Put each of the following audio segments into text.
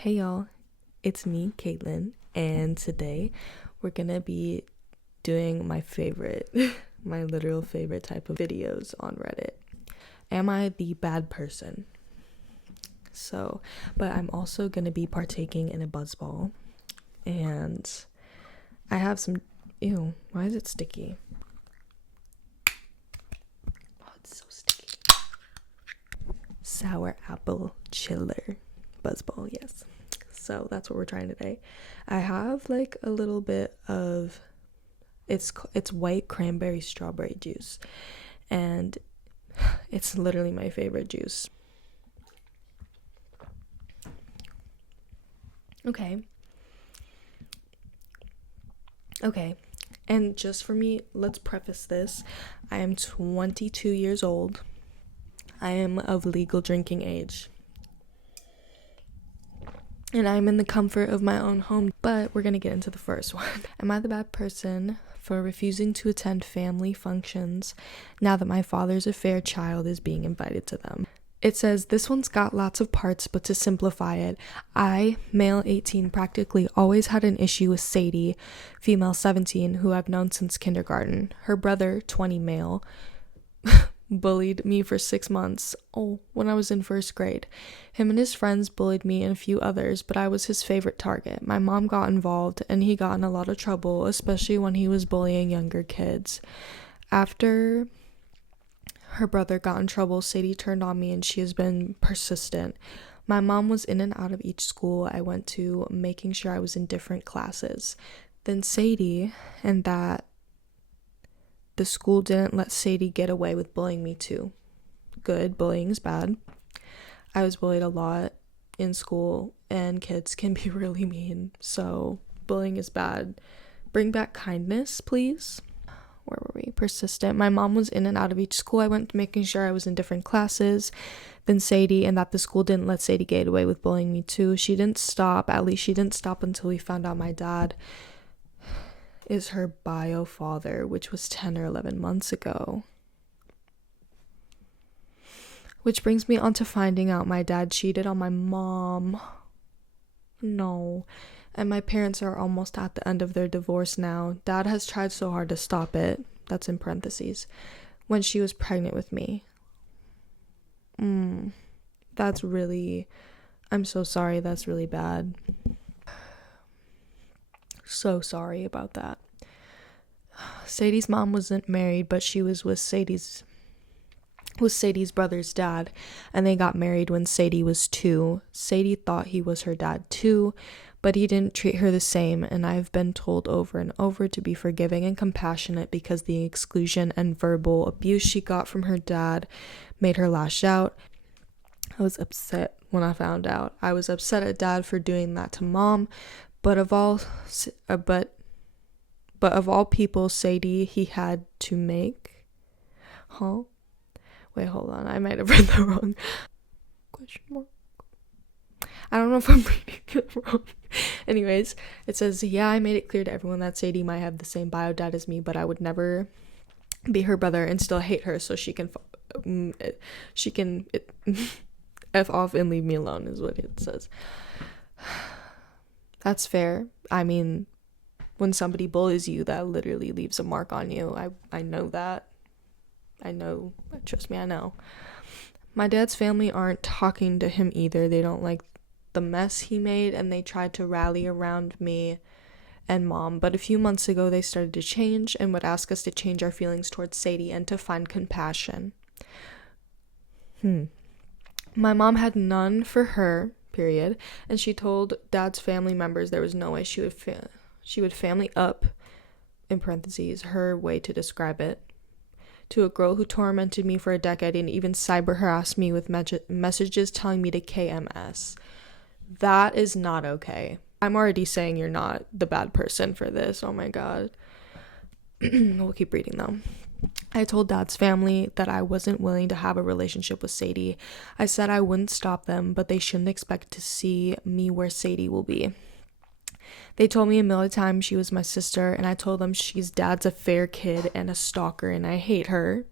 Hey y'all, it's me, Caitlin, and today we're gonna be doing my favorite, my literal favorite type of videos on Reddit. Am I the bad person? But I'm also gonna be partaking in a buzzball, and I have some, ew, why is it sticky? Oh, it's so sticky. Sour apple chiller buzzball, yes. So that's what we're trying today. I have like a little bit of it's white cranberry strawberry juice, and it's literally my favorite juice. Okay, and just for me, let's preface this. I am 22 years old. I am of legal drinking age, and I'm in the comfort of my own home. But we're gonna get into the first one. Am I the bad person for refusing to attend family functions now that my father's affair child is being invited to them? It says, this one's got lots of parts, but to simplify it, I, male 18, practically always had an issue with Sadie, female 17, who I've known since kindergarten. Her brother, 20 male, bullied me for 6 months, when I was in first grade. Him and his friends bullied me and a few others, but I was his favorite target. My mom got involved, and he got in a lot of trouble, especially when he was bullying younger kids. After her brother got in trouble, Sadie turned on me, and she has been persistent. My mom was in and out of each school I went to, making sure I was in different classes. Then Sadie, and that the school didn't let Sadie get away with bullying me too. Good, bullying is bad. I was bullied a lot in school, and kids can be really mean, so bullying is bad. Bring back kindness, please. Where were we? Persistent. My mom was in and out of each school I went to, making sure I was in different classes than Sadie, and that the school didn't let Sadie get away with bullying me too. She didn't stop. At least she didn't stop until we found out my dad is her bio father, which was 10 or 11 months ago. Which brings me on to finding out my dad cheated on my mom. No. And my parents are almost at the end of their divorce now. Dad has tried so hard to stop it, that's in parentheses, when she was pregnant with me. That's really, I'm so sorry, that's really bad. So sorry about that. Sadie's mom wasn't married, but she was with Sadie's brother's dad, and they got married when Sadie was 2. Sadie thought he was her dad too, but he didn't treat her the same, and I've been told over and over to be forgiving and compassionate because the exclusion and verbal abuse she got from her dad made her lash out. I was upset when I found out. I was upset at dad for doing that to mom, but of all people, Sadie he had to make. Wait, hold on. I might have read that wrong. Question mark. I don't know if I'm reading it wrong. Anyways, it says, yeah, I made it clear to everyone that Sadie might have the same bio dad as me, but I would never be her brother and still hate her, so she can F off and leave me alone, is what it says. That's fair. I mean, when somebody bullies you, that literally leaves a mark on you. I know that. I know. Trust me, I know. My dad's family aren't talking to him either. They don't like the mess he made, and they tried to rally around me and mom. But a few months ago, they started to change and would ask us to change our feelings towards Sadie and to find compassion. My mom had none for her, period, and she told dad's family members there was no way she would family up, in parentheses, her way to describe it, to a girl who tormented me for a decade and even cyber harassed me with messages telling me to KMS. That is not okay. I'm already saying you're not the bad person for this. Oh my god. We'll keep reading though. I told dad's family that I wasn't willing to have a relationship with Sadie. I said I wouldn't stop them, but they shouldn't expect to see me where Sadie will be. They told me a million times she was my sister, and I told them she's dad's affair kid and a stalker, and I hate her.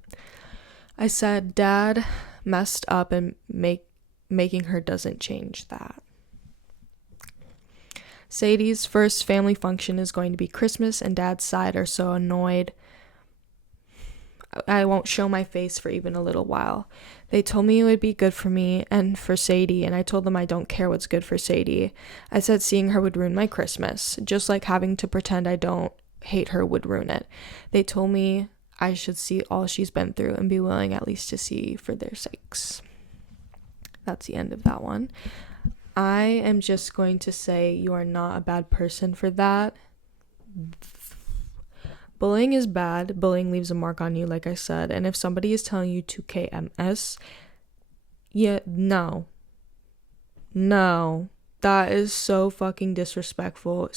I said dad messed up, and making her doesn't change that. Sadie's first family function is going to be Christmas, and Dad's side are so annoyed I won't show my face for even a little while. They told me it would be good for me and for Sadie, and I told them I don't care what's good for Sadie. I said seeing her would ruin my Christmas, just like having to pretend I don't hate her would ruin it. They told me I should see all she's been through and be willing at least to see for their sakes. That's the end of that one. I am just going to say you are not a bad person for that. Bullying is bad. Bullying leaves a mark on you, like I said. And if somebody is telling you to KMS, no. That is so fucking disrespectful.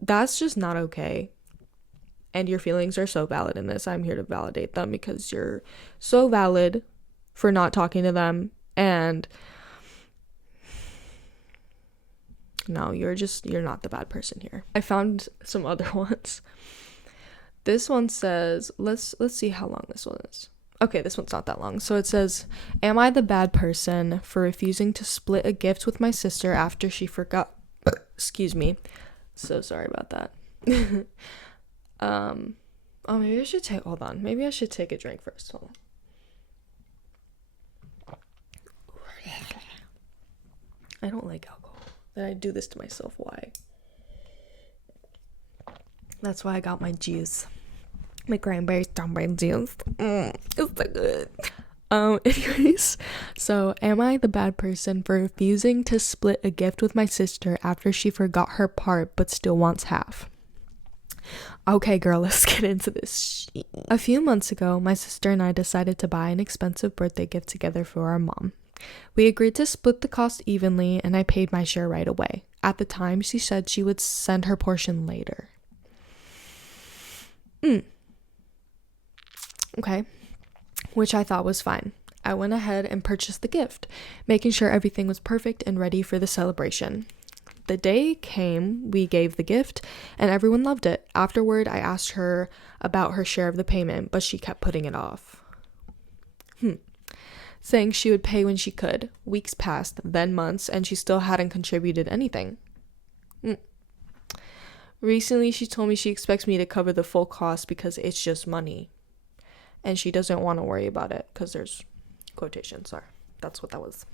That's just not okay. And your feelings are so valid in this. I'm here to validate them because you're so valid for not talking to them. And no, you're not the bad person here. I found some other ones. This one says, let's see how long this one is. Okay, this one's not that long. So it says, am I the bad person for refusing to split a gift with my sister after she forgot? Excuse me. So sorry about that. Maybe I should take, hold on. Maybe I should take a drink first. Hold on. I don't like alcohol. And I do this to myself. Why? That's why I got my juice. My cranberry strawberry juice. It's so good. Anyways, so am I the bad person for refusing to split a gift with my sister after she forgot her part but still wants half? Okay, girl, let's get into this. A few months ago, my sister and I decided to buy an expensive birthday gift together for our mom. We agreed to split the cost evenly, and I paid my share right away. At the time, she said she would send her portion later. Okay, which I thought was fine. I went ahead and purchased the gift, making sure everything was perfect and ready for the celebration. The day came, we gave the gift, and everyone loved it. Afterward, I asked her about her share of the payment, but she kept putting it off. Saying she would pay when she could. Weeks passed, then months, and she still hadn't contributed anything. Recently, she told me she expects me to cover the full cost because it's just money. And she doesn't want to worry about it because there's quotations. Sorry, that's what that was.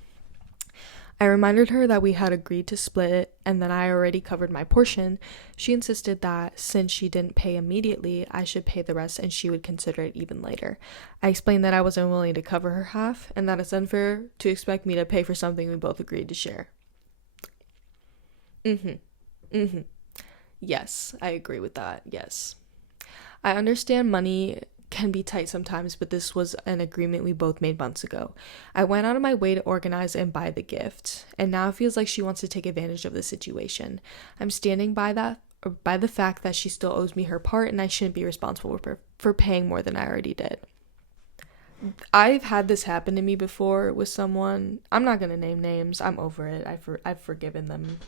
I reminded her that we had agreed to split it and that I already covered my portion. She insisted that since she didn't pay immediately, I should pay the rest and she would consider it even later. I explained that I wasn't willing to cover her half and that it's unfair to expect me to pay for something we both agreed to share. Yes, I agree with that. Yes. I understand money can be tight sometimes, but this was an agreement we both made months ago. I went out of my way to organize and buy the gift, and now it feels like she wants to take advantage of the situation. I'm standing by the fact that she still owes me her part, and I shouldn't be responsible for paying more than I already did. I've had this happen to me before with someone. I'm not gonna name names. I'm over it. I've forgiven them.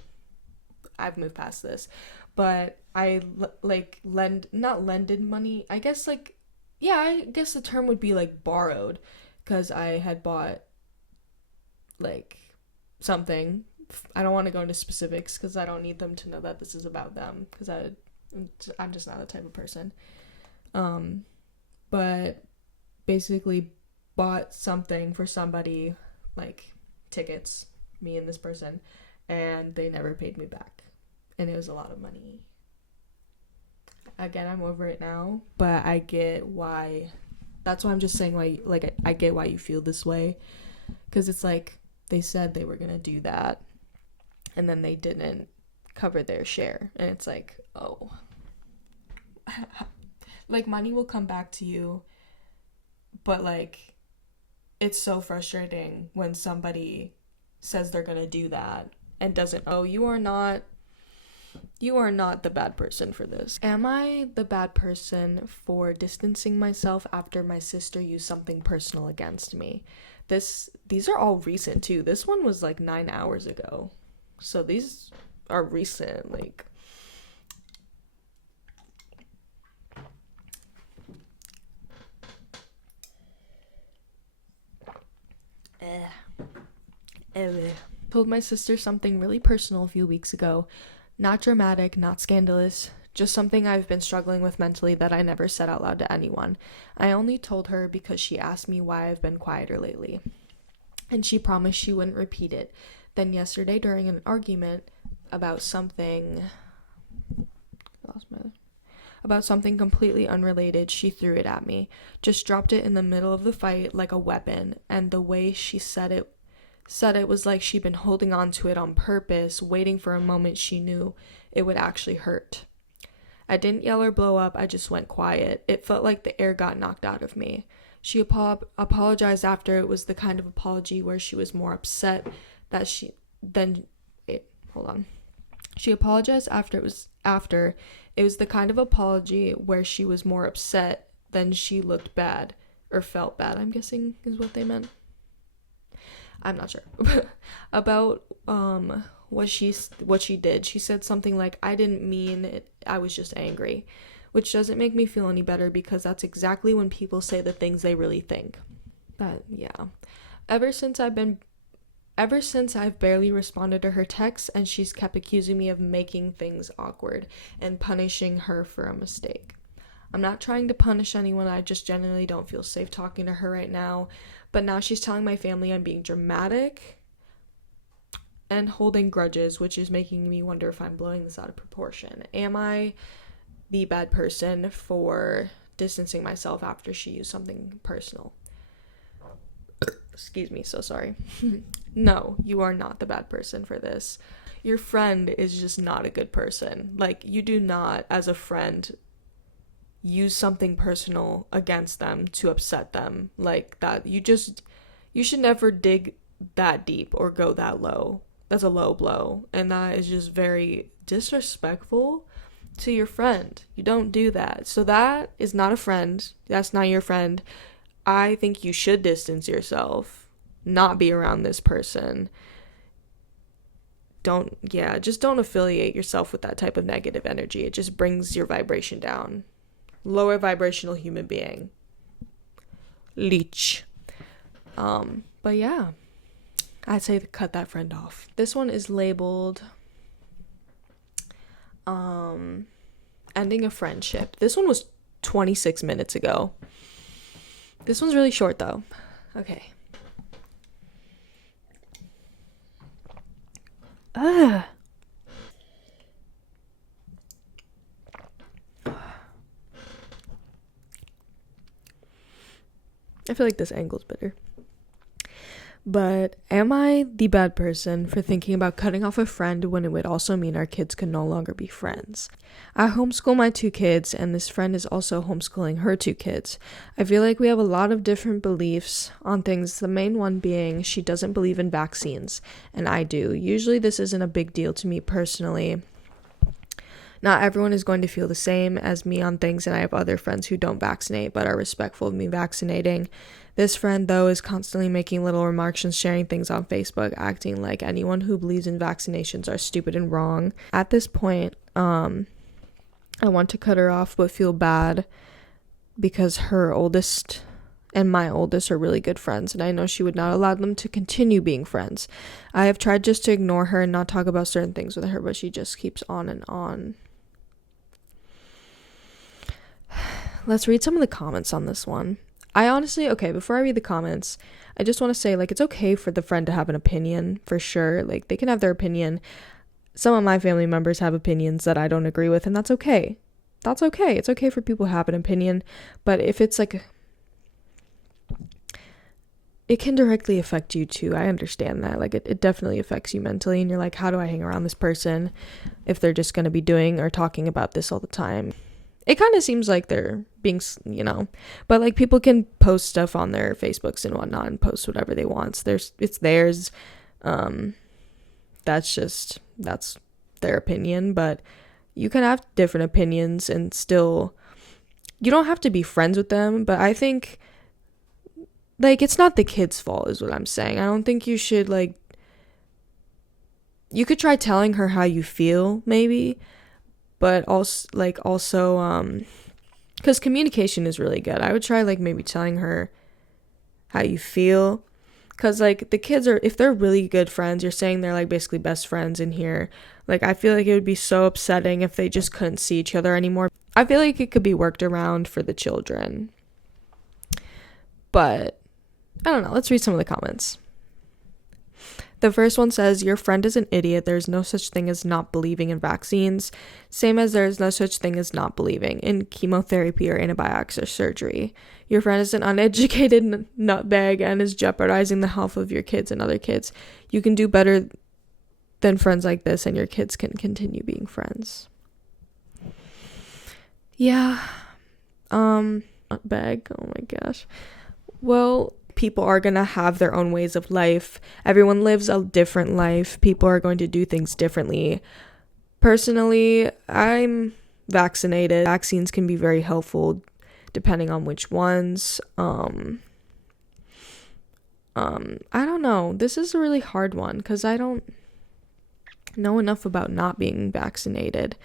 I've moved past this, but I not lended money. I guess I guess the term would be borrowed, because I had bought something. I don't want to go into specifics because I don't need them to know that this is about them, because I'm just not the type of person. But basically bought something for somebody, tickets, me and this person, and they never paid me back, and it was a lot of money. Again, I'm over it now, but I get why. That's why I'm just saying I get why you feel this way, because it's they said they were gonna do that, and then they didn't cover their share, and it's oh, money will come back to you, but it's so frustrating when somebody says they're gonna do that and doesn't. Oh, you are not the bad person for this. Am I the bad person for distancing myself after my sister used something personal against me? These are all recent too. This one was 9 hours ago. So these are recent. Told my sister something really personal a few weeks ago. Not dramatic, not scandalous, just something I've been struggling with mentally that I never said out loud to anyone. I only told her because she asked me why I've been quieter lately, and she promised she wouldn't repeat it. Then yesterday, during an argument about something completely unrelated, she threw it at me. Just dropped it in the middle of the fight like a weapon, and the way she said it was like she'd been holding on to it on purpose, waiting for a moment she knew it would actually hurt. I didn't yell or blow up, I just went quiet. It felt like the air got knocked out of me. She apologized after. It was the kind of apology where she was more upset that she She apologized after. It was the kind of apology where she was more upset than she looked bad or felt bad, I'm guessing is what they meant. I'm not sure. About what she did. She said something like, I didn't mean it, I was just angry. Which doesn't make me feel any better because that's exactly when people say the things they really think. But yeah. Ever since I've barely responded to her texts, and she's kept accusing me of making things awkward and punishing her for a mistake. I'm not trying to punish anyone, I just genuinely don't feel safe talking to her right now. But now she's telling my family I'm being dramatic and holding grudges, which is making me wonder if I'm blowing this out of proportion. Am I the bad person for distancing myself after she used something personal? Excuse me, so sorry. No, you are not the bad person for this. Your friend is just not a good person. Like, you do not, as a friend, use something personal against them to upset them like that. You should never dig that deep or go that low. That's a low blow, and that is just very disrespectful to your friend. You don't do that. So that is not a friend. That's not your friend. I think you should distance yourself, not be around this person. Just don't affiliate yourself with that type of negative energy. It just brings your vibration down. Lower vibrational human being. Leech. But yeah, I'd say cut that friend off. This one is labeled ending a friendship. This one was 26 minutes ago. This one's really short though. Okay. I feel like this angle's better. But am I the bad person for thinking about cutting off a friend when it would also mean our kids can no longer be friends? I homeschool my 2 kids, and this friend is also homeschooling her 2 kids. I feel like we have a lot of different beliefs on things, the main one being she doesn't believe in vaccines, and I do. Usually this isn't a big deal to me personally. Not everyone is going to feel the same as me on things, and I have other friends who don't vaccinate but are respectful of me vaccinating. This friend, though, is constantly making little remarks and sharing things on Facebook, acting like anyone who believes in vaccinations are stupid and wrong. At this point, I want to cut her off but feel bad because her oldest and my oldest are really good friends, and I know she would not allow them to continue being friends. I have tried just to ignore her and not talk about certain things with her, but she just keeps on and on. Let's read some of the comments on this one. Before I read the comments, I just want to say, it's okay for the friend to have an opinion, for sure. They can have their opinion. Some of my family members have opinions that I don't agree with, and that's okay. That's okay. It's okay for people to have an opinion, but if it's it can directly affect you too. I understand that. It definitely affects you mentally, and you're like, how do I hang around this person if they're just going to be doing or talking about this all the time? It kind of seems like they're being, but people can post stuff on their Facebooks and whatnot and post whatever they want. It's theirs. That's their opinion, but you can have different opinions and still, you don't have to be friends with them. But I think, it's not the kid's fault is what I'm saying. I don't think you should, you could try telling her how you feel maybe, but also because communication is really good. I would try maybe telling her how you feel, Because, like, the kids are, if they're really good friends, you're saying they're, like, basically best friends in here. Like, I feel like it would be so upsetting if they just couldn't see each other anymore. I feel like it could be worked around for the children. But, I don't know. Let's read some of the comments. The first one says, your friend is an idiot. There's no such thing as not believing in vaccines. Same as there's no such thing as not believing in chemotherapy or antibiotics or surgery. Your friend is an uneducated nutbag and is jeopardizing the health of your kids and other kids. You can do better than friends like this, and your kids can continue being friends. Yeah. Nutbag. Oh my gosh. Well, people are going to have their own ways of life. Everyone lives a different life. People are going to do things differently. Personally, I'm vaccinated. Vaccines can be very helpful depending on which ones. I don't know. This is a really hard one because I don't know enough about not being vaccinated.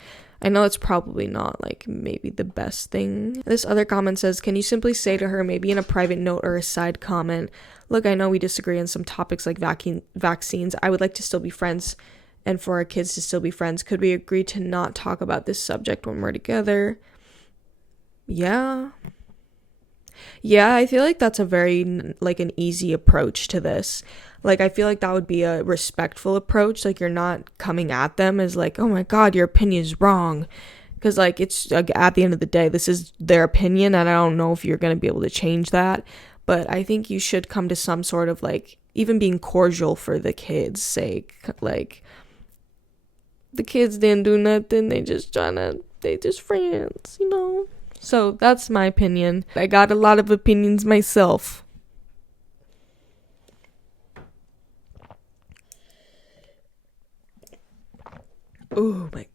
I know it's probably not, like, maybe the best thing. This other comment says, can you simply say to her, maybe in a private note or a side comment, look, I know we disagree on some topics like vaccines. I would like to still be friends and for our kids to still be friends. Could we agree to not talk about this subject when we're together? Yeah, I feel like that's a very, like, an easy approach to this. Like, I feel like that would be a respectful approach. Like, you're not coming at them as, like, oh my God, your opinion is wrong. Because, like, it's, like, at the end of the day, this is their opinion, and I don't know if you're going to be able to change that. But I think you should come to some sort of, like, even being cordial for the kids' sake. Like, the kids didn't do nothing. They just friends, you know? So that's my opinion. I got a lot of opinions myself. Oh my